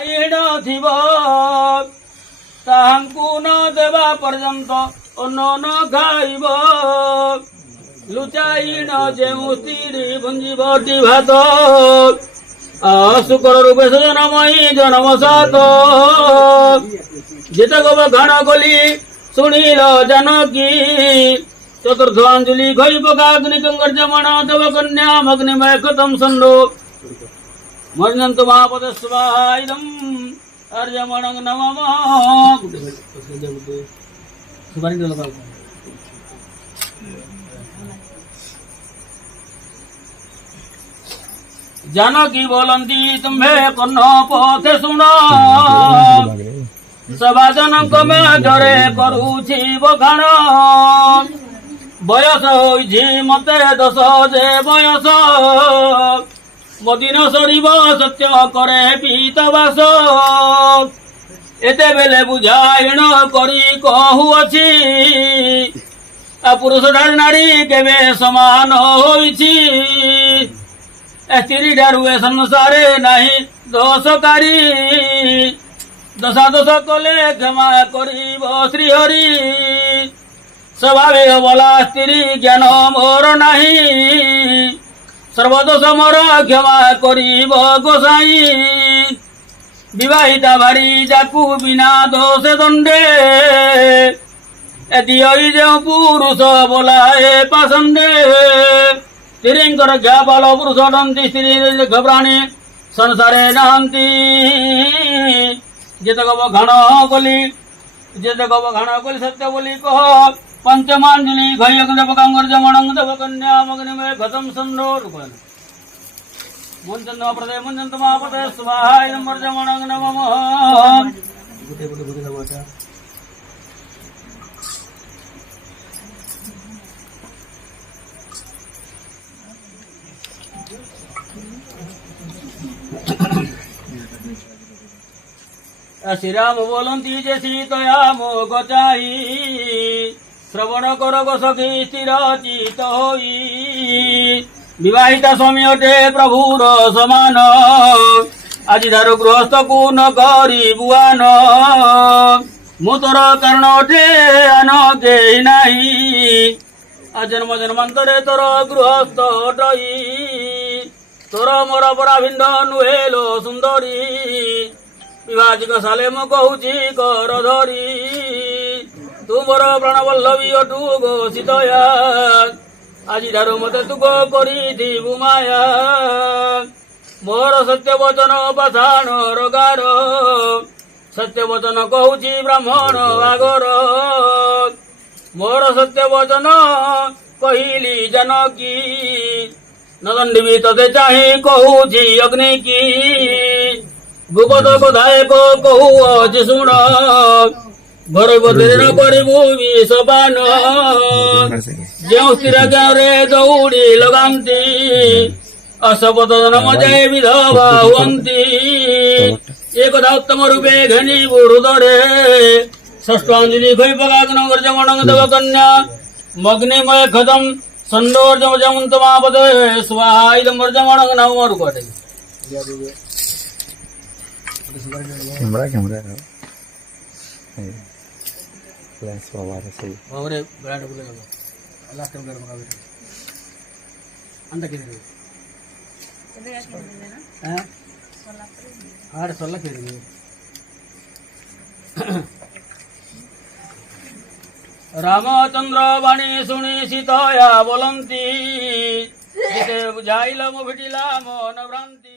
ଆଇଣ ଥିବ ତାହାଙ୍କୁ ନ ଦେବା ପର୍ଯ୍ୟନ୍ତ ଅନ୍ନ ନ ଖାଇବ। ଲୁଚାଇଣ ଯେଉଁ ସ୍ତ୍ରୀ ଭୁଞ୍ଜିବଟି ଭାତ ଶୁକ୍ର ରୂପେ ଜନମୟୀ ଜନମ ସାତ। ଯେତକ ବଖାଣ କଲି ଶୁଣିଲ ଜାନକୀ ଚତୁର୍ଥାଞ୍ଜଳି ଖଇ ପକାଗ୍ନି କଙ୍ଗର୍ଜମଣ ତବ କନ୍ୟା ମଗ୍ନିମୟ କତମ ସନ୍ଧୋ ମର୍ଜନ୍ତୁ ମହାପଦ ସ୍ୱାଇଦମ୍ अर्यमणं नमः। जानकी बोलंती तुम्हें कन्न पथे सुन सभा जनक में डरे करुछि बखाण। बयस होइछि मते दश जे बयस मदिन सरीब सत्य करे पीतवास। एते बेले बुझाइण करी कहुअछि पुरुष नारी केवे समान होइछि। स्त्री ठारू ए संसारे नाही दोषकारी दशा दोष कले क्षमा करिब श्रीहरि। स्वभावे बला स्त्री ज्ञान मोर नाही सर्वदोष मोर क्षमा करिब गोसाई। विवाहिता भारी जाकू बिना दोष दंडे दियई जो पुरुष बोलाए पासंदे। स्त्रींकर ज्ञापाल पुरुष दंती स्त्री घबराणी संसारे नांती। जेतक बखाण कली सत्य बोली कह पंचमांजलि घयक देव कंगर्जमणं देव कन्या मग्निमय गतम संदोर मुंजन प्रदे मुंजन महापदे स्वाहाय नमर्जमणं नमः। श्रीराम बोलंती जे सीतया मोग चाही श्रवण कर गो सखी स्थिर चित होई। विवाहिता स्वामी अटे प्रभुर समान आज धारू गृहस्थ को न करी बुआन। मु तोर कारण अटे आन केही नाही जन्म जन्मांतरे तोर गृहस्थ अटई। तोर मोर पराभिंड नुहेलो सुंदरी विभाजिक साले मु कहूची कर धरी। तू मोर प्राणवल्लभी अटू घोषितया आज ठारू मते तू गो करिथिबु माया। मोर सत्य वचन पाषाण रोगार सत्य वचन कहूची ब्राह्मण आगर। मोर सत्य वचन कहिली जानकी नदंडी तते चाही कहूची अग्नि की। गुपद कथाए को कहू अछि सुण घर बदरे न करिबु विषपान। जो स्थिर गाँव रे दौड़ी लगांती अशपथ जन्म जाए विधवा हुअंती। एक कथा उत्तम रूपे घनी हृदरे षष्ठांजलि खै पकाग्न गर्जमणं देव कन्या मग्निमय खतम संदोर्जमजमंत महापदे स्वाहा इदं गर्जमणं नमः। रुकोटे कैमरा लेंस बाबा सही बाबरे ब्रांड बोलेगा लास्ट टाइम कर मगा अंडा कितने हैं 16 खेलेंगे। रामचंद्र वाणी सुनी सीतया बोलंती बुझाइल मो भिटिला मन भ्रांति।